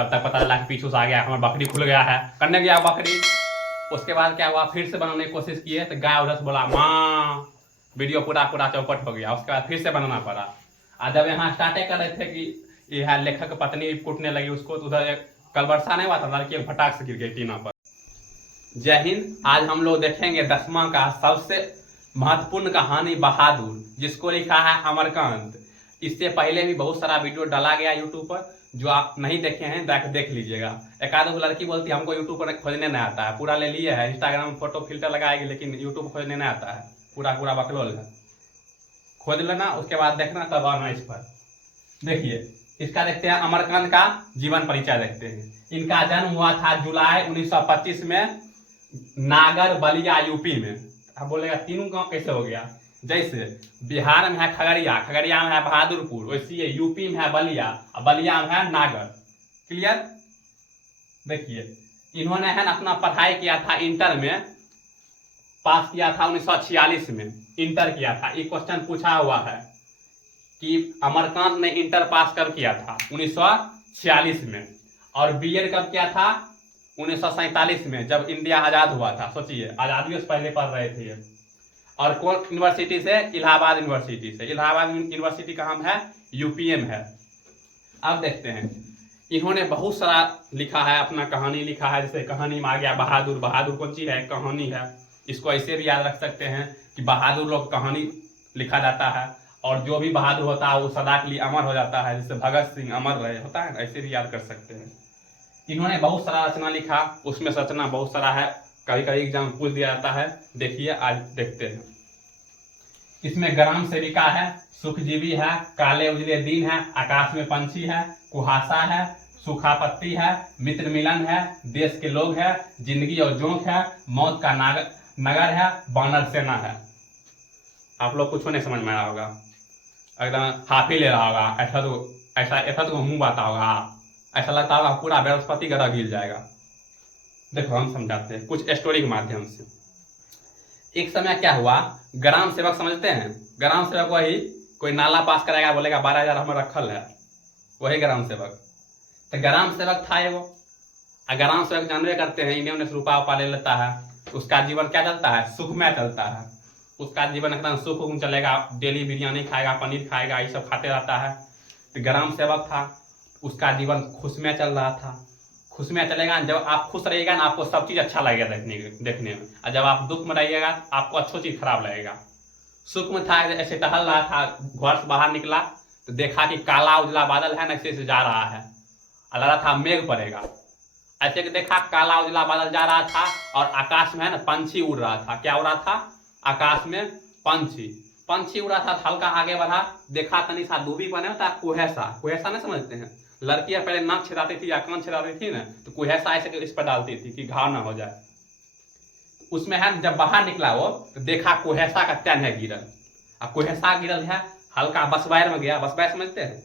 तब तक पता चला कि पीछू से आ गया, हमारा बकरी खुल गया है, करने गया बकरी। उसके बाद क्या हुआ, फिर से बनाने की कोशिश किए तो गाय उधर से बोला माँ, वीडियो पूरा पूरा चौपट हो गया। उसके बाद फिर से बनाना पड़ा। और जब यहाँ स्टार्टे कर रहे थे कि यह लेखक पत्नी कूटने लगी उसको, तो उधर कल वर्षा नहीं हुआ था, लड़की फटाक से गिर गई टीना पर। जय हिंद। आज हम लोग देखेंगे 10वां का सबसे महत्वपूर्ण कहानी बहादुर, जिसको लिखा है अमरकांत। इससे पहले भी बहुत सारा वीडियो डाला गया यूट्यूब पर, जो आप नहीं देखे हैं जाकर देख लीजिएगा। एक आध लड़की बोलती है हमको यूट्यूब पर खोजने नहीं आता है, पूरा ले लिए है, इंस्टाग्राम में फोटो फिल्टर लगाएगी, लेकिन यूट्यूब पर खोजने नहीं आता है, पूरा पूरा बकलोल है। खोज लेना, उसके बाद देखना, तब आना इस पर। देखिए इसका देखते हैं, अमरकांत का जीवन परिचय देखते हैं। इनका जन्म हुआ था जुलाई 1925 में नागर बलिया यूपी में। अब बोलेगा तीनों गांव कैसे हो गया, जैसे बिहार में है खगड़िया, खगड़िया में है बहादुरपुर, वैसे यूपी में है बलिया और बलिया में है नागर। क्लियर। देखिए इन्होंने है ना अपना पढ़ाई किया था, इंटर में पास किया था 1946 में, इंटर किया था। ये क्वेश्चन पूछा हुआ है कि अमरकांत ने इंटर पास कब किया था, 1946 में। और बीएड कब किया था, 1947 में, जब इंडिया आजाद हुआ था। सोचिए आजादी से पहले पढ़ रहे थे ये। और कौन यूनिवर्सिटी से, इलाहाबाद यूनिवर्सिटी से। इलाहाबाद यूनिवर्सिटी कहाँ है, यूपीए में है। अब देखते हैं, इन्होंने बहुत सारा लिखा है, अपना कहानी लिखा है। जैसे कहानी में आ गया बहादुर। बहादुर कौन सी है, कहानी है। इसको ऐसे भी याद रख सकते हैं कि बहादुर लोग कहानी लिखा जाता है, और जो भी बहादुर होता है वो सदा के लिए अमर हो जाता है, जैसे भगत सिंह अमर रहे होता है, ऐसे भी याद कर सकते हैं। इन्होंने बहुत सारा रचना लिखा, उसमें रचना बहुत सारा है, कभी कभी एग्जाम पूछ दिया जाता है। देखिए आज देखते हैं। इसमें ग्राम सेविका है, सुखजीवी है, काले उजले दिन है, आकाश में पंछी है, कुहासा है, सूखा पत्ती है, मित्र मिलन है, देश के लोग है, जिंदगी और जोंक है, मौत का नगर है, बानर सेना है। आप लोग कुछ नहीं समझ में आया होगा, एकदम हाफी ले रहा होगा, ऐसा तो मुंह बाता होगा, ऐसा लगता होगा पूरा बृहस्पति ग्रह गिर जाएगा। देखो हम समझाते हैं कुछ स्टोरी के माध्यम से। एक समय क्या हुआ, ग्राम सेवक समझते हैं, ग्राम सेवक वही कोई नाला पास कराएगा, बोलेगा 12,000 हमें रखल है, वही ग्राम सेवक। तो ग्राम सेवक था वो। ग्राम सेवक जानवे करते हैं, इन्हें उन्हें रुपया उपा ले लेता है, उसका जीवन क्या चलता है, सुखमय चलता है। उसका जीवन एकदम सुख चलेगा, डेली बिरयानी खाएगा, पनीर खाएगा, ये सब खाते रहता है। तो ग्राम सेवक था, उसका जीवन खुशमय चल रहा था। खुशमय चलेगा, जब आप खुश रहिएगा ना, आपको सब चीज अच्छा लगेगा देखने में, और जब आप दुख में रहिएगा आपको अच्छी चीज खराब लगेगा। सुख में था, ऐसे टहल रहा था, घर से बाहर निकला तो देखा कि काला उजला बादल है ना, ऐसे जा रहा है, लग रहा था मेघ पड़ेगा। ऐसे कि देखा काला उजला बादल जा रहा था, और आकाश में है ना पंछी उड़ रहा था। क्या उड़ रहा था, आकाश में पंछी उड़ रहा था। हल्का आगे बढ़ा, देखा तनी सा दूरी बने होता है कुहेसा, कुहेसा नहीं समझते हैं, लड़कियां पहले नाक छिड़ाती थी या कान छिड़ाती थी ना, तो कुहेसा ऐसे इस पर डालती थी कि घाव ना हो जाए। उसमें है जब बाहर निकला वो, तो देखा कुहेसा का तन है गिरल, और कुहेसा गिरल है, हल्का बसबायर में गया। बसबायर समझते हैं,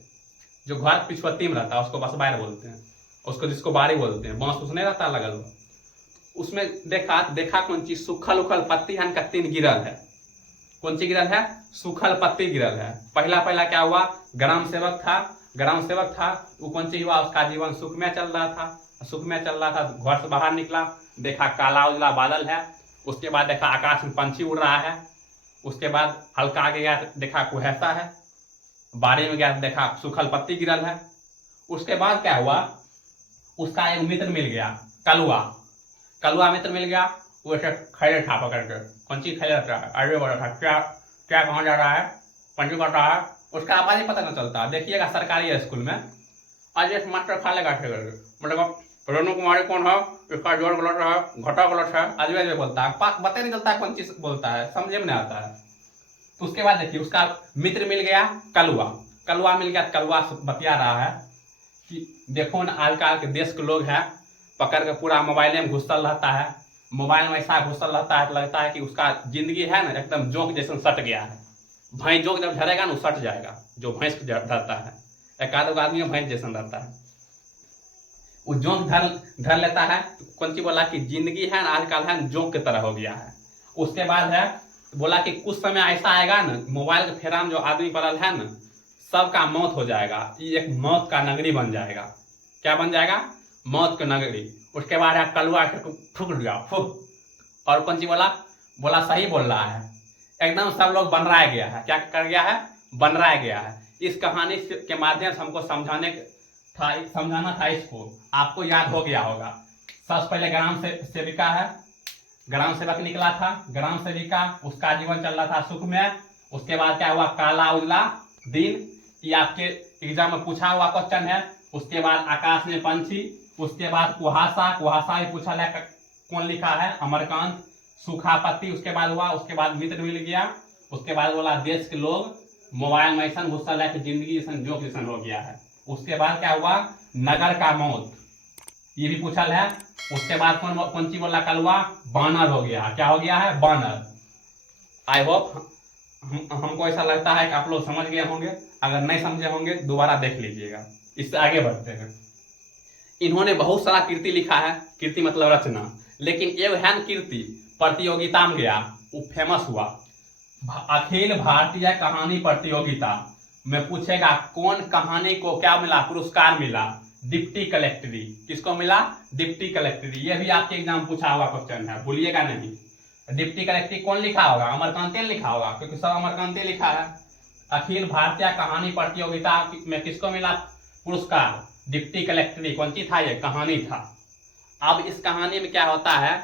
जो घर पिछुअत्ती में रहता है उसको बसबायर बोलते हैं, उसको जिसको बाड़ी बोलते हैं, बांस उसने रहता लगल। उसमें देखा कौन चीज, सूखल उखल पत्ती है, तीन गिरल है। कौन सी गिरल है, सूखल पत्ती गिरल है। पहला क्या हुआ, ग्राम सेवक था, वो कौन सी हुआ, उसका जीवन सुख में चल रहा था। घर से बाहर निकला, देखा काला उजला बादल है। उसके बाद देखा आकाश में पंछी उड़ रहा है। उसके बाद हल्का आगे गया, देखा कुहेसा है। बाड़ी में गया, देखा सूखल पत्ती गिरल है। उसके बाद क्या हुआ, उसका एक मित्र मिल गया, कलुआ मित्र मिल गया। वो ऐसे खड़े था पकड़ कर, कौन चीज खड़े रहता है, अरे बोला था क्या क्या कहाँ जा रहा है, पंची कर रहा है, उसका आवाज ही पता नहीं चलता। देखिएगा सरकारी स्कूल में आज एक मास्टर खा लेगा, मतलब रेणु कुमारी कौन है, इसका जोड़ गलत है, घटा गलत है, अजय बोलता है, पता नहीं चलता कौन चीज बोलता है, समझे में नहीं आता है। तो उसके बाद देखिए उसका मित्र मिल गया कलुआ मिल गया। कलुआ बतिया रहा है कि देखो ना आजकल के देश के लोग हैं, पकड़ के पूरा मोबाइल में घुसल रहता है, मोबाइल में ऐसा घुसल रहता है, लगता है कि उसका जिंदगी है ना एकदम जोंक जैसे सट गया है। भैंस जोंक जब धरेगा ना सट जाएगा, जो भैंस धरता है, एक आध आदमी भैंस जैसा रहता है, वो जोंक धर लेता है। तो कौन सी बोला कि जिंदगी है ना आजकल है जोंक की तरह हो गया है। उसके बाद है बोला कि कुछ समय ऐसा आएगा ना, मोबाइल के फेराम जो आदमी पड़ल है ना, सबका मौत हो जाएगा, ये एक मौत का नगरी बन जाएगा। क्या बन जाएगा, मौत की नगरी। उसके बाद है कलुआ फूक दिया फूक, और कौन सी बोला, बोला सही बोल रहा है, एकदम सब लोग बन रहा गया है, क्या कर गया है, बन रहा गया है। इस कहानी के माध्यम से हमको समझाना था इसको, आपको याद हो गया होगा। सबसे पहले ग्राम सेविका है, ग्राम सेवक निकला था, ग्राम सेविका, उसका जीवन चल रहा था सुख में। उसके बाद क्या हुआ, काला उजला दिन, ये आपके एग्जाम में पूछा हुआ क्वेश्चन है। उसके बाद आकाश में पंछी, उसके बाद कुहासा, कुहासा भी पूछा है, कौन लिखा है, अमरकांत। सूखा पत्ती उसके बाद हुआ, उसके बाद मित्र मिल गया, उसके बाद बोला देश के लोग, मोबाइल में ऐसा घुसल है कि जिंदगी जैसा जोक जैसा हो गया है। उसके बाद क्या हुआ, नगर का मौत, ये भी पूछल है। उसके बाद कौन सी बोला, कलवा, बानर हो गया, क्या हो गया है, बानर। आई होप हमको ऐसा लगता है कि आप लोग समझ गए होंगे, अगर नहीं समझे होंगे दोबारा देख लीजिएगा। इससे आगे बढ़ते हैं। इन्होंने बहुत सारा कीर्ति लिखा है, कीर्ति मतलब रचना, लेकिन एक है कीर्ति प्रतियोगिता में गया, वो फेमस हुआ, अखिल भारतीय कहानी प्रतियोगिता में पूछेगा कौन कहानी को क्या मिला, पुरस्कार मिला, डिप्टी कलेक्टरी। किसको मिला, डिप्टी कलेक्टरी। ये भी आपके एग्जाम पूछा हुआ क्वेश्चन है, भूलिएगा नहीं। डिप्टी कलेक्टरी कौन लिखा होगा, अमरकांत लिखा होगा, क्योंकि सब अमरकांत लिखा है। अखिल भारतीय कहानी प्रतियोगिता में किसको मिला पुरस्कार, डिप्टी कलेक्टरी। कौन सी था, ये कहानी था। अब इस कहानी में क्या होता है,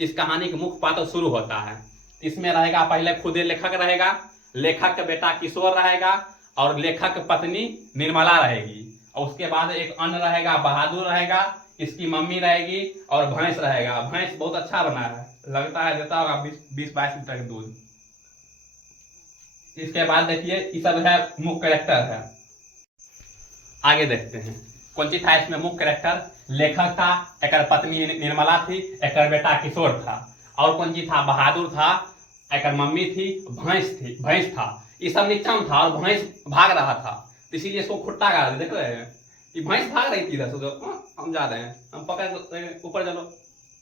इस कहानी का मुख्य पात्र शुरू होता है। इसमें रहेगा पहले खुद लेखक रहेगा, लेखक का बेटा किशोर रहेगा, और लेखक की पत्नी निर्मला रहेगी, और उसके बाद एक अन्य रहेगा, बहादुर रहेगा, इसकी मम्मी रहेगी, और भैंस रहेगा। भैंस बहुत अच्छा बना है, लगता है देता होगा 20-22 लीटर दूध। इसके बाद देखिए ये सब है मुख्य कैरेक्टर है। आगे देखते हैं कौन सी था इसमें मुख्य कैरेक्टर, लेखक था, एक पत्नी निर्मला थी, एक बेटा किशोर था, और कौन सी था, बहादुर था, एक मम्मी थी, भैंस था। ये सब नीचा में था, और भैंस भाग रहा था, इसीलिए इसको खुट्टा गाड़ देख रहे हैं, ये भैंस भाग रही थी इधर से, हम जा रहे हैं, हम पकड़ ऊपर चलो,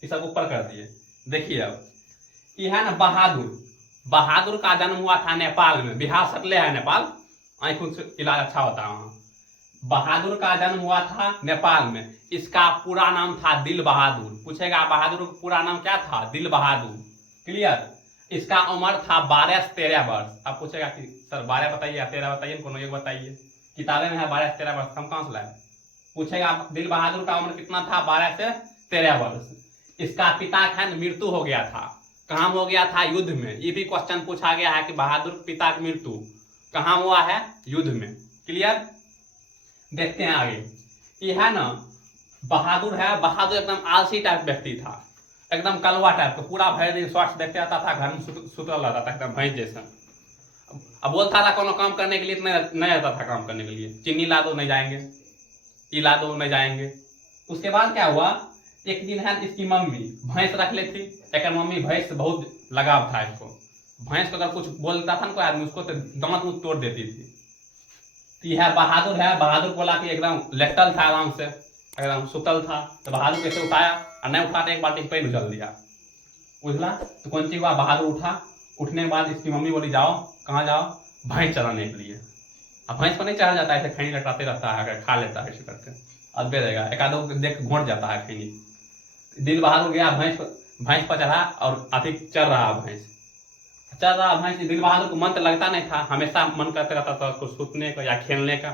ये सब ऊपर कर दिए। देखिए अब ये है ना बहादुर, बहादुर का जन्म हुआ था नेपाल में, बिहार सटले है नेपाल, आंखों से इलाज अच्छा होता है वहां। बहादुर का जन्म हुआ था नेपाल में, इसका पूरा नाम था दिल बहादुर। पूछेगा बहादुर का पूरा नाम क्या था, दिल बहादुर। क्लियर। इसका उम्र था 12 से 13 वर्ष। अब पूछेगा कि सर 12 बताइए या 13 बताइए, कोनो एक बताइए, किताबें में है 12 से 13 वर्ष, हम कहां से लाए। पूछेगा दिल बहादुर का उम्र कितना था, 12 से 13 वर्ष। इसका पिता का मृत्यु हो गया था, कहां हो गया था, युद्ध में। ये भी क्वेश्चन पूछा गया है कि बहादुर पिता की मृत्यु कहां हुआ है, युद्ध में। क्लियर। देखते हैं आगे, ये है ना बहादुर है, बहादुर एकदम आलसी टाइप व्यक्ति था, एकदम कलवा टाइप का, पूरा भर दिन स्वास्थ्य देखते रहता था, घर में सुतल रहता था एकदम भैंस जैसा। अब बोलता था कोनो काम करने के लिए नहीं रहता था काम करने के लिए, चीनी ला दो नहीं जाएंगे, ई ला दो नहीं जाएंगे। उसके बाद क्या हुआ, एक दिन है इसकी मम्मी भैंस रख लेती, एक मम्मी भैंस से बहुत लगाव था इसको, भैंस को अगर कुछ बोलता था ना कोई आदमी, उसको तो दांत मुंह तोड़ देती थी। यह बहादुर है, बहादुर बोला कि एकदम लेटल था, आराम से एकदम सुतल था, तो बहादुर कैसे उठाया, और नहीं उठाते एक बाल्टी पे उछल दिया, उछला तो कौन सी हुआ, बहादुर उठा। उठने के बाद इसकी मम्मी बोली जाओ, कहाँ जाओ, भैंस चराने के लिए। अब भैंस पर नहीं चढ़ जाता है, ऐसे खैनी लटाते रहता है, अगर खा लेता है ऐसे करके अब दे देगा, एक आधो देख घोट जाता है खैनी। दिल बहादुर गया भैंस पर चढ़ा, और अधिक चल रहा भैंस, चल रहा भैंस। दिल बहादुर को मन तो लगता नहीं था, हमेशा मन करते रहता था उसको सूतने का या खेलने का,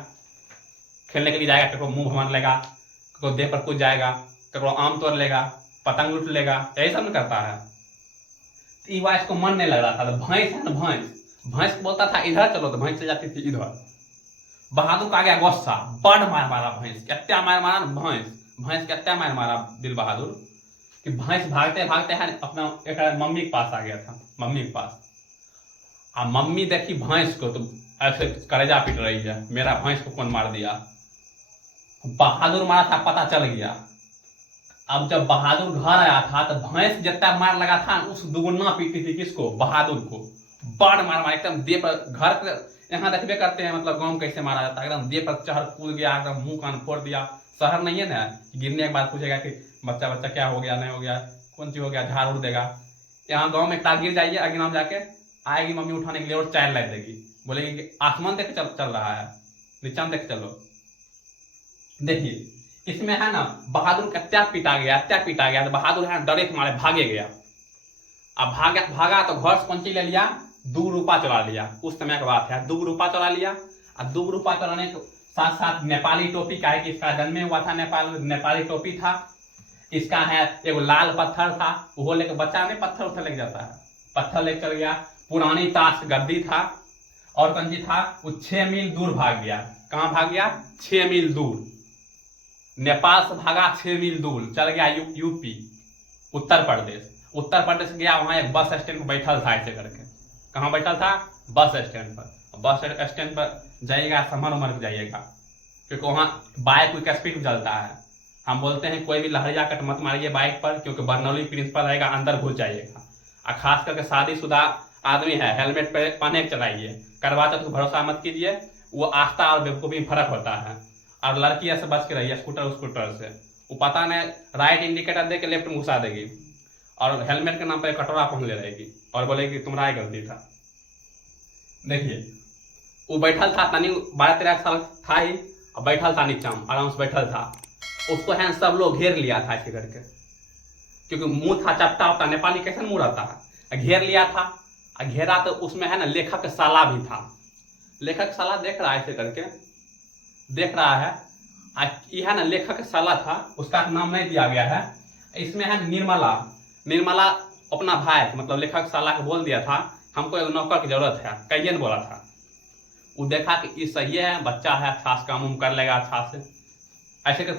खेलने के लिए जाएगा, कको मुंह भवन लेगा, कको देह पर कूद जाएगा, कको आम तोड़ लेगा, पतंग लूट लेगा, यही सब न करता है। तो युवा इसको मन नहीं लग रहा था, तो भैंस है ना भैंस बोलता था इधर चलो, तो भैंस चल जाती थी इधर। बहादुर का आ गया गुस्सा, बड़ मार मारा भैंस, क्या मार मारा भैंस क्या मार मारा दिल बहादुर, कि भैंस भागते भागते है अपना एक मम्मी के पास आ गया था, मम्मी के पास। आ मम्मी देखी भैंस को तो ऐसे कलेजा पिट रही है, मेरा भैंस को कौन मार दिया। बहादुर मारा था, पता चल गया। अब जब बहादुर घर आया था तो भैंस जितना मार लगा था उस दुगुना पीटी थी, किसको, बहादुर को, बड़ मार मारा एकदम देह पर। घर पे यहाँ देखबे करते हैं मतलब गाँव कैसे मारा जाता है, एकदम देह पर चढ़ कूद गया, एकदम मुंह कान फोड़ दिया। शहर नहीं है ना, गिरने के बाद पूछेगा कि बच्चा क्या हो गया, नहीं हो गया, कौन सी हो गया, झाड़ उड़ देगा। यहाँ गाँव में एक गिर जाइए, आगे नाम जाके आएगी मम्मी उठाने के लिए और चाय ला देगी, बोलेगी कि आसमान देख चल रहा है, नीचा देख चलो। देखिए इसमें है ना बहादुर का त्या पीटा गया, तो बहादुर है डरे के मारे भागे गया। अब भागा तो घर से कौन चीज ले लिया, 2 रुपया चुरा लिया। उस समय की बात है, 2 रुपया चुरा लिया। और 2 रुपया चुराने के साथ साथ नेपाली टोपी का है कि इसका जन्म हुआ था नेपाल में, नेपाली टोपी था इसका है। एक लाल पत्थर था, वो लेकर बच्चा में पत्थर उठा लेके जाता है, पत्थर लेकर चल गया। पुरानी ताश गद्दी था और कंजी था। वो 6 मील दूर भाग गया। कहां भाग गया, 6 मील दूर, नेपाल से भागा 6 मील दूर, चल गया यूपी, उत्तर प्रदेश गया। वहां एक बस स्टैंड पर बैठल था ऐसे करके। कहां बैठल था, बस स्टैंड पर। बस स्टैंड पर जाइएगा, समर उमर जाइएगा, क्योंकि वहां बाइक कोई स्पीड में चलता है। हम बोलते हैं कोई भी लहरिया कट मत मारिए बाइक पर, क्योंकि बर्नौली प्रिंसिपल रहेगा, अंदर घुस जाइएगा। और खास करके शादीशुदा आदमी है, हेलमेट पहने के चलाइए। करवा चौथ को भरोसा मत कीजिए, वो आस्था और बेवकूफी में फर्क होता है। और लड़की से बच के रहिए, स्कूटर से। वो पता नहीं राइट इंडिकेटर दे के लेफ्ट में घुसा देगी और हेलमेट के नाम पर कटोरा पहन ले रहेगी और बोलेगी तुम्हारा ही गलती था। देखिए वो बैठल था, तनी 12-13 साल था ही, और बैठल था नीचा में, आराम से बैठल था। उसको है सब लोग घेर लिया था ऐसे करके, क्योंकि मुंह था चपटा होता, नेपाली कैसे मुंह रहता है, घेर लिया था। घेरा तो उसमें है ना लेखक साला भी था। लेखक साला देख रहा है ऐसे करके, देख रहा है। यह है ना लेखक साला था, उसका नाम नहीं दिया गया है। इसमें है निर्मला अपना भाई मतलब लेखक साला को बोल दिया था हमको एक नौकर की जरूरत है, कहिए बोला था। वो देखा कि ये सही है, बच्चा है, अच्छा से काम कर लेगा अच्छा से, ऐसे कर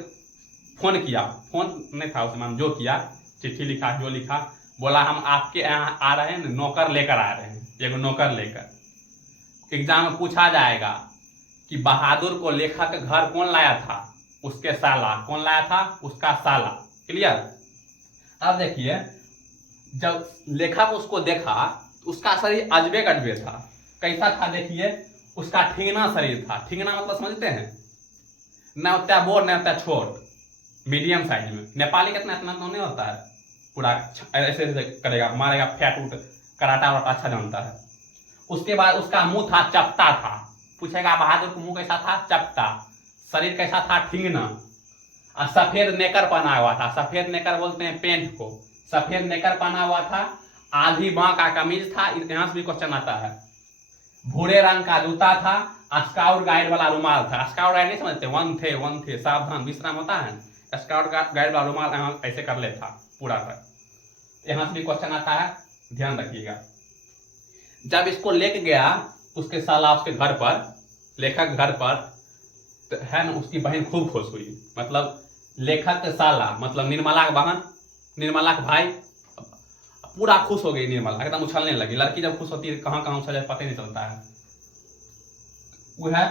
फोन किया। फोन नहीं था उस समय, जो किया चिट्ठी लिखा, जो लिखा, बोला हम आपके यहाँ आ रहे हैं, नौकर लेकर आ रहे हैं, एक नौकर लेकर। एग्जाम में पूछा जाएगा कि बहादुर को लेखक के घर कौन लाया था, उसके साला। कौन लाया था, उसका साला। क्लियर। अब देखिए जब लेखक उसको देखा तो उसका शरीर अजबे गजबे था। कैसा था देखिए, उसका ठिंगना शरीर था। ठिंगना मतलब समझते हैं, न उतना बोर न उतना छोट, मीडियम साइज में। नेपाली कितना इतना तो नहीं होता है, पूरा ऐसे करेगा, मारेगा, फैट उठ, कराटा वाटा अच्छा जानता है। उसके बाद उसका मुंह था चपटा था। पूछेगा बहादुर का मुंह कैसा था, चपटा। शरीर कैसा था, ठिंगना। और सफेद नेकर पहना हुआ था। सफेद नेकर बोलते हैं पेंट को। सफेद नेकर पहना हुआ था, आधी बाँ का कमीज था। यहां से भी क्वेश्चन आता है। भूरे रंग का जूता था, स्काउट गाइड वाला रुमाल था। स्काउट गाइड नहीं समझते, वन थे सावधान विश्राम होता है, स्काउट गाइड वाला रुमाल यहाँ ऐसे कर ले था पूरा पर। यहां से भी क्वेश्चन आता है, ध्यान रखिएगा। जब इसको लेके गया उसके साला उसके घर पर, लेखक घर पर, तो है ना उसकी बहन खूब खुश हुई। मतलब लेखक के साला मतलब निर्मला का बहन, निर्मला का भाई, पूरा खुश हो गई निर्मला, एकदम उछलने लगी। लड़की जब खुश होती है कहां कहां उछल जाए पता नहीं चलता है। वो है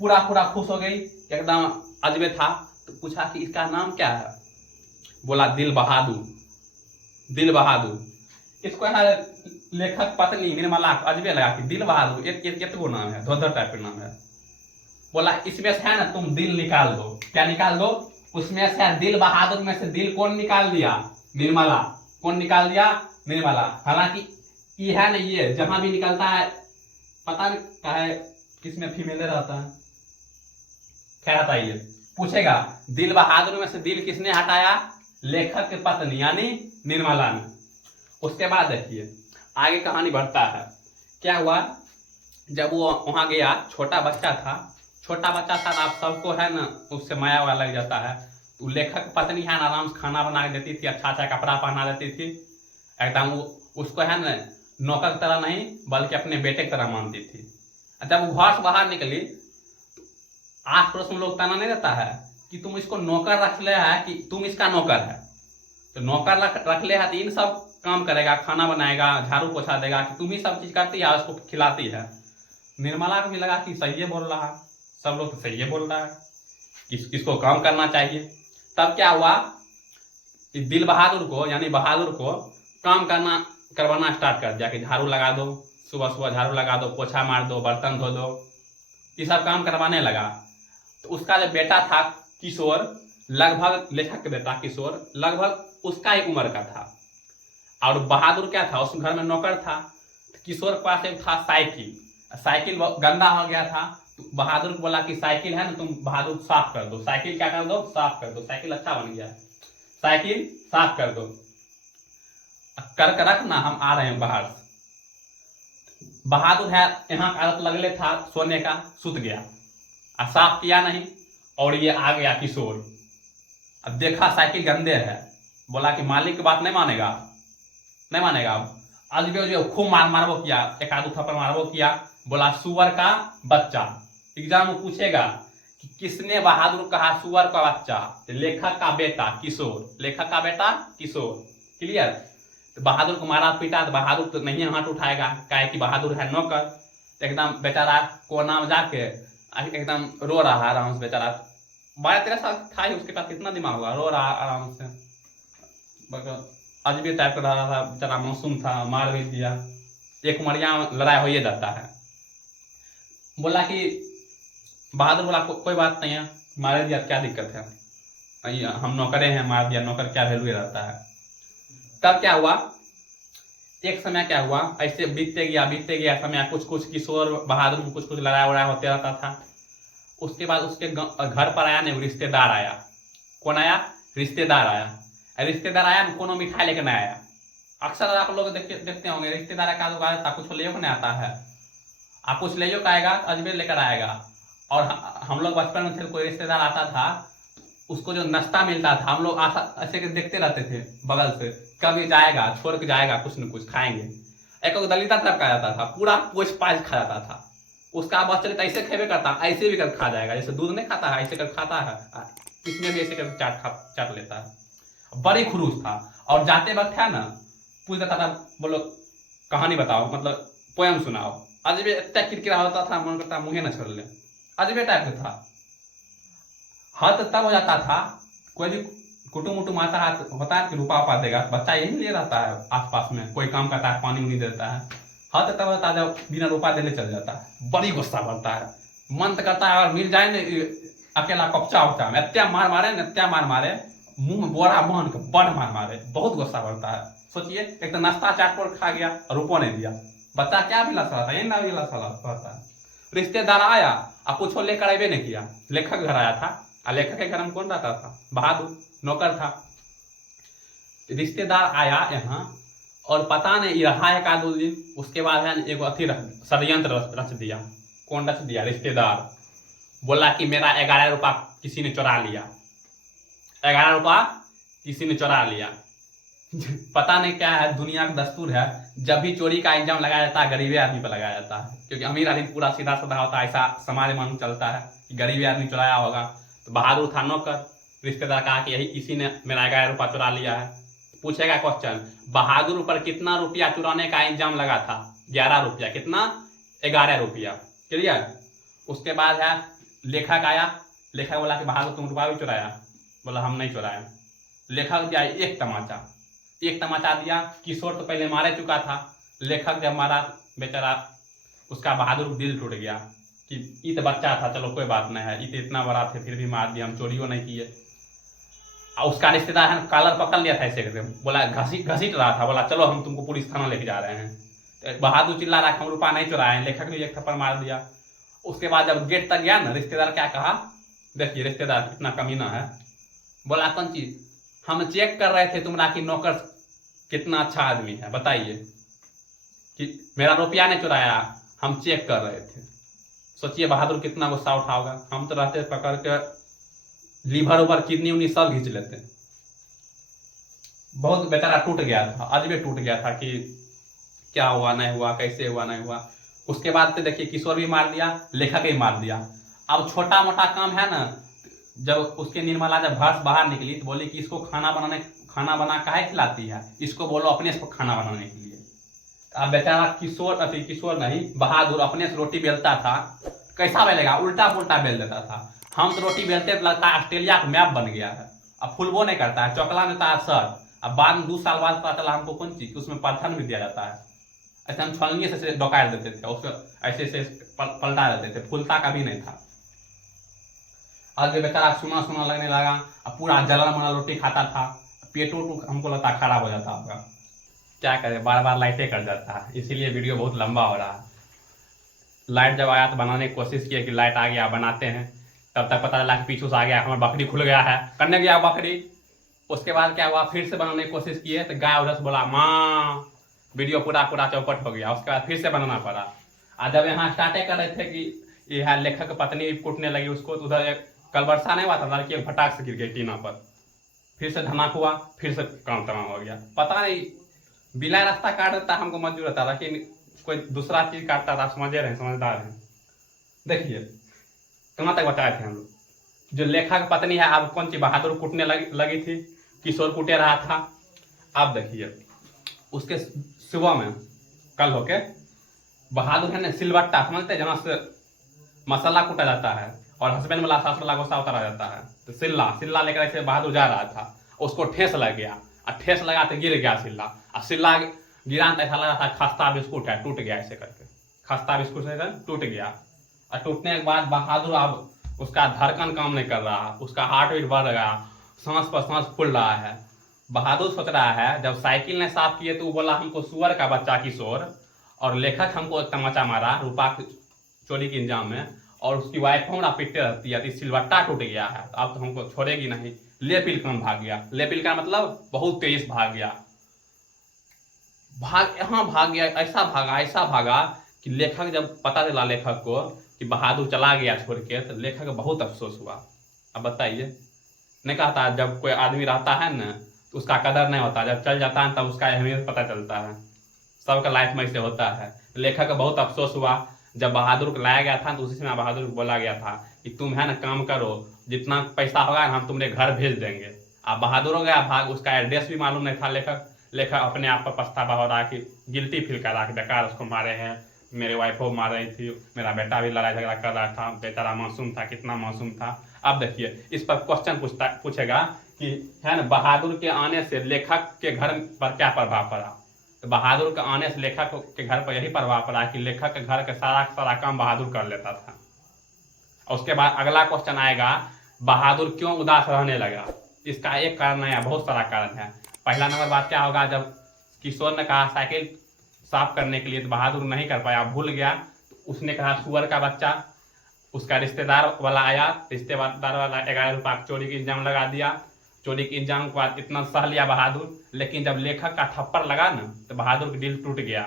पूरा खुश हो गई, एकदम अजबे था। तो पूछा कि इसका नाम क्या है, बोला दिल बहादुर। दिल बहादुर। इसको है लेखक पत्नी निर्मला को अजबे लगा कि दिल बहादुर एक वो नाम है, धोधर टाइप का नाम है। बोला इसमें से है ना तुम दिल निकाल दो। क्या निकाल दो, उसमें से दिल बहादुर में से दिल कौन निकाल दिया, निर्मला। कौन निकाल दिया, निर्मला। हालांकि ये है ना, ये जहां भी निकलता है पता नहीं क्या है, किसमें फीमेल रहता है, क्या हटाइए, पूछेगा दिल बहादुर में से दिल किसने हटाया, लेखक की पत्नी यानी निर्मला ने। उसके बाद देखिए आगे कहानी बढ़ता है। क्या हुआ, जब वो वहां गया, छोटा बच्चा था तो आप सबको है ना उससे माया वाला लग जाता है। तो लेखक पत्नी है ना आराम से खाना बना के देती थी, अच्छा कपड़ा पहना देती थी, एकदम उसको है ना नौकर की तरह नहीं बल्कि अपने बेटे की तरह मानती थी। जब वो घर से बाहर निकली तो आस पड़ोस में लोग ताना नहीं देता है कि तुम इसको नौकर रख ले है, कि तुम इसका नौकर है। तो नौकर रख ले है तो इन सब काम करेगा, खाना बनाएगा, झाड़ू पोछा देगा, कि तुम ही सब चीज करती है, उसको खिलाती है। निर्मला को भी लगा कि सही है बोल रहा है, सब लोग तो सही है बोल रहा है, इसको काम करना चाहिए। तब क्या हुआ, दिल बहादुर को यानी बहादुर को काम करवाना स्टार्ट कर दिया कि झाड़ू लगा दो, सुबह झाड़ू लगा दो, पोछा मार दो, बर्तन धो दो, ये सब काम करवाने लगा। तो उसका जो बेटा था किशोर, लगभग लेखक के बेटा किशोर लगभग उसका ही उम्र का था। और बहादुर क्या था, उस घर में नौकर था। किशोर के पास एक था साइकिल गंदा हो गया था, तो बहादुर को बोला कि साइकिल है ना, तुम बहादुर साफ कर दो, साइकिल क्या कर दो, साफ कर दो, साइकिल अच्छा बन गया, साइकिल साफ कर दो, कर रखना, हम आ रहे हैं बाहर से। बहादुर है यहाँ का आदत लगले था सोने का, सुत गया, साफ किया नहीं, और ये आ गया किशोर। अब देखा साइकिल गंदे है, बोला कि मालिक की बात नहीं मानेगा, नहीं मानेगा। अब जो खूब मारबो किया, एक आधु थप्पड़ मारबो किया, बोला सुअर का बच्चा। एग्जाम में पूछेगा कि किसने बहादुर कहा सुअर का बच्चा, तो लेखक का बेटा किशोर, लेखक का बेटा किशोर, क्लियर। तो बहादुर को मारा पीटा, तो बहादुर तो नहीं हाथ उठाएगा, काहे कि बहादुर है नौकर। तो एकदम बेचारा कोना में जाके एकदम रो रहा आराम से, बेचारा 12-13 साल था ही, उसके पास कितना दिमाग होगा, रो रहा आराम से, अजबी टाइप का रहा था बेचारा, मासूम था, मार भी दिया। एक उमरिया लड़ाई हो ही जाता है। बोला कि बहादुर बोला कोई बात नहीं है, मार दिया क्या दिक्कत है, हम नौकरे हैं, मार दिया, नौकर क्या वैल्यू रहता है। तब क्या हुआ, एक समय क्या हुआ, ऐसे बीतते गया समय, कुछ कुछ किशोर बहादुर में कुछ कुछ लड़ाई वड़ाई होते रहता था। उसके बाद उसके घर पर आया नहीं, रिश्तेदार आया। कौन आया, रिश्तेदार आया। रिश्तेदार आया, कोनो मिठाई लेकर नहीं आया। अक्सर आप लोग देखते होंगे, रिश्तेदार का कुछ ले नहीं आता है, आप कुछ ले आएगा अजमेर लेकर आएगा। और हम लोग बचपन में थे, कोई रिश्तेदार आता था, उसको जो नाश्ता मिलता था, हम लोग ऐसे देखते रहते थे बगल से, कभी जाएगा छोड़ के जाएगा, कुछ न कुछ खाएंगे। एक दलिता तरफ का जाता था, पूरा पोछ पाछ खा जाता था, उसका बच्चे तो ऐसे खेबे करता, ऐसे भी कर खा जाएगा, जैसे दूध नहीं खाता है ऐसे कर खाता है, इसमें भी ऐसे कर चाट लेता है। बड़ी खुरूस था। और जाते वक्त है ना, पूछ देता था, बोलो कहानी बताओ, मतलब पोयम सुनाओ। अजबे इतना किरकिरा होता था, मन करता मुँहे न छोड़ ले, अजबे टाइप का था। हद तब हो जाता था, कोई भी कुटुम उटुम आता है, होता है कि रुपा उपा देगा, बच्चा यही ले रहता है आसपास में, कोई काम करता है, पानी उनी देता है। हद तब होता है जब बिना रुपा देने चल जाता है, बड़ी गुस्सा बढ़ता है, मन तो करता है और मिल जाए न अकेला कपचा उपचा में, इतना मार मारे न, इतना मार मारे, मुंह में बोरा बहन के बड़ मार मारे, बहुत गुस्सा बढ़ता है। सोचिए, एक तो नाश्ता चाट खा गया और रुपो नहीं दिया, बच्चा क्या भी लसा था, यही ना भी लसा। रिश्तेदार आया, अब कुछ लेकर अबे नहीं किया, लेखक घर आया था, और लेखक के घर में कौन रहता था, बहादुर नौकर था। रिश्तेदार आया यहाँ, और पता नहीं रहा एक आध दिन, उसके बाद है एक अथी षड्यंत्र रच दिया। कौन रच दिया, रिश्तेदार। बोला कि मेरा 11 रुपया किसी ने चुरा लिया, 11 रुपया किसी ने चुरा लिया। पता नहीं क्या है, दुनिया का दस्तूर है, जब भी चोरी का इल्जाम लगाया जाता है गरीबे आदमी पर लगाया जाता है, क्योंकि अमीर आदमी पूरा सीधा साधा होता है, ऐसा समाज में चलता है कि गरीबे आदमी चुराया होगा। तो बहादुर था नौकर, रिश्तेदार कहा कि यही किसी ने मेरा 11 रुपया चुरा लिया है। पूछेगा क्वेश्चन, बहादुर पर कितना रुपया चुराने का इल्जाम लगा था, 11 रुपया, कितना, 11 रुपया, क्लियर। उसके बाद है लेखक आया, लेखक बोला कि बहादुर तुम रुपया भी चुराया, बोला हम नहीं चुराए। लेखक दिया एक तमाचा दिया। किशोर तो पहले मारे चुका था, लेखक जब मारा बेचारा, उसका बहादुर दिल टूट गया कि ये तो बच्चा था, चलो कोई बात नहीं है, ये तो इतना बड़ा थे फिर भी मार दिया, हम चोरियों नहीं किए। और उसका रिश्तेदार है कॉलर पकड़ लिया था ऐसे करके, बोला घसीट रहा था, बोला चलो हम तुमको पुलिस थाना लेके जा रहे हैं। तो बहादुर चिल्ला रहा हम रुपया नहीं चुराए हैं, लेखक ने एक थप्पड़ मार दिया। उसके बाद जब गेट तक गया ना, रिश्तेदार क्या कहा, देखिए रिश्तेदार कितना कमीना है, बोला कौन चीज, हम चेक कर रहे थे तुम्हारा कि नौकर कितना अच्छा आदमी है, बताइए कि मेरा रुपया नहीं चुराया, हम चेक कर रहे थे। सोचिए बहादुर कितना गुस्सा उठा होगा। हम तो रहते पकड़ के लीवर उवर किडनी उनी सब घींच लेते। बहुत बेचारा टूट गया था, अजबे टूट गया था कि क्या हुआ नहीं हुआ, कैसे हुआ नहीं हुआ। उसके बाद तो देखिए किशोर भी मार दिया, लेखक भी मार दिया। अब छोटा मोटा काम है ना, जब उसके निर्मला जब घर से बाहर निकली तो बोली कि इसको खाना बना काहे खिलाती है, इसको बोलो अपने से खाना बनाने के लिए। अब बेचारा किशोर नहीं, बहादुर अपने से रोटी बेलता था, कैसा बेलेगा, उल्टा पुल्टा बेल देता था। हम तो रोटी बेलते तो लगता है ऑस्ट्रेलिया का मैप बन गया है। अब फुलबो नहीं करता है, चौकला देता है सर। अब बाद में 2 साल बाद पता चला हमको कौन चीज, उसमें परथन भी दिया जाता है। ऐसे हम छलनी से डोकार देते थे, उसको ऐसे पलटा देते थे, फूलता का भी नहीं था। आगे बेचारा सुना लगने लगा, अब पूरा जलन मना रोटी खाता था, पेट हमको लगता खराब हो जाता होगा। क्या करें, बार बार लाइटें कट जाता है, इसीलिए वीडियो बहुत लंबा हो रहा है। लाइट जब आया तो बनाने की कोशिश किया कि लाइट आ गया बनाते हैं, तब तक पता चला कि पीछू से आ गया, हमारा बकरी खुल गया है, करने गया बकरी। उसके बाद क्या हुआ, फिर से बनाने की कोशिश किए तो गाय उधर से बोला माँ, वीडियो पूरा पूरा चौपट हो गया। उसके बाद फिर से बनाना पड़ा। और जब यहाँ स्टार्टे कर रहे थे कि यह लेखक पत्नी कूटने लगी उसको, तो उधर कल वर्षा नहीं हुआ था, लड़की एक फटाक से गिर गई टीना पर, फिर से धमाक हुआ, फिर से काम तमाम हो गया। पता नहीं बिना रास्ता काट देता हमको मंजूर रहता, लेकिन कोई दूसरा चीज काटता था। समझे रहे, समझदार हैं। देखिए कहाँ तक बताए थे हम लोग। जो लेखक पत्नी है, अब कौन सी बहादुर कूटने लगी थी, किशोर कूटे रहा था। आप देखिए उसके सुबह में कल होके बहादुर है ना सिलबट्टा, समझते जहाँ से मसाला कूटा जाता है और हस्बैंड वाला सास वाला गुस्सा उतारा जाता है, तो सिल्ला लेकर ऐसे बहादुर जा रहा था, उसको ठेस लग गया और ठेस लगा तो गिर गया सिल्ला। और सिल्ला गिरा तो ऐसा लगा था खस्ता बिस्कुट है, टूट गया ऐसे करके, खस्ता बिस्कुट से टूट गया। और टूटने के बाद बहादुर अब उसका धड़कन काम नहीं कर रहा, उसका हार्ट बीट बढ़ गया, सांस पर सांस फूल रहा है। बहादुर सोच रहा है, जब साइकिल ने साफ किए तो वो बोला हमको सुअर का बच्चा किशोर, और लेखक हमको एक तमाचा मारा रुपा चोरी के इंजाम में, और उसकी वाइफ हमारा पिटते रहती है, तो सिलवट्टा टूट गया है, तो अब तो हमको छोड़ेगी नहीं। ले पिलकन भाग गया। ले पिल का मतलब बहुत तेज भाग गया, यहाँ भाग गया, ऐसा भागा कि लेखक जब पता चला लेखक को कि बहादुर चला गया छोड़ के, तो लेखक बहुत अफसोस हुआ। अब बताइए, नहीं कहता जब कोई आदमी रहता है ना तो उसका कदर नहीं होता, जब चल जाता है तब उसका अहमियत पता चलता है। सबका लाइफ में ऐसे होता है। लेखक का बहुत अफसोस हुआ। जब बहादुर को लाया गया था तो उसी समय बहादुर को बोला गया था कि तुम है ना काम करो, जितना पैसा होगा हम तुम्हारे घर भेज देंगे। अब बहादुर हो गया भाग, उसका एड्रेस भी मालूम नहीं था। लेखक अपने आप पर पछतावा हो रहा कि गिल्टी फील कर रहा कि बेकार उसको मारे हैं, मेरे वाइफ को मार रही थी, मेरा बेटा भी लड़ाई झगड़ा कर रहा था, बेचारा मासूम था, कितना मासूम था। अब देखिए इस पर क्वेश्चन पूछेगा कि है ना बहादुर के आने से लेखक के घर पर क्या प्रभाव पड़ा। तो बहादुर के आने से लेखक के घर पर यही प्रभाव पड़ा कि लेखक के घर का सारा काम बहादुर कर लेता था। और उसके बाद अगला क्वेश्चन आएगा, बहादुर क्यों उदास रहने लगा। इसका एक कारण है, बहुत सारा कारण है। पहला नंबर बात क्या होगा, जब किशोर ने कहा साइकिल साफ करने के लिए तो बहादुर नहीं कर पाया, भूल गया, तो उसने कहा सुअर का बच्चा। उसका रिश्तेदार वाला आया, रिश्तेदार वाला 11 रुपया चोरी की इल्जाम लगा दिया। चोरी के इल्जाम के बाद इतना सह लिया बहादुर, लेकिन जब लेखक का थप्पड़ लगा ना तो बहादुर का दिल टूट गया,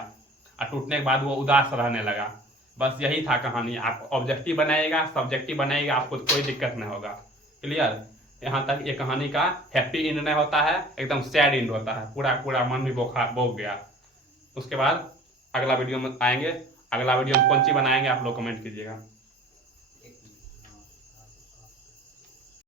और टूटने के बाद वो उदास रहने लगा। बस यही था कहानी। आप ऑब्जेक्टिव बनाइएगा, सब्जेक्टिव बनाइएगा, आपको कोई दिक्कत नहीं होगा। क्लियर। यहाँ तक ये कहानी का हैप्पी एंड नहीं होता है, एकदम सैड एंड होता है, पूरा मन भी बोग गया। उसके बाद अगला वीडियो में आएंगे, अगला वीडियो में कौन सी बनाएंगे आप लोग कमेंट कीजिएगा।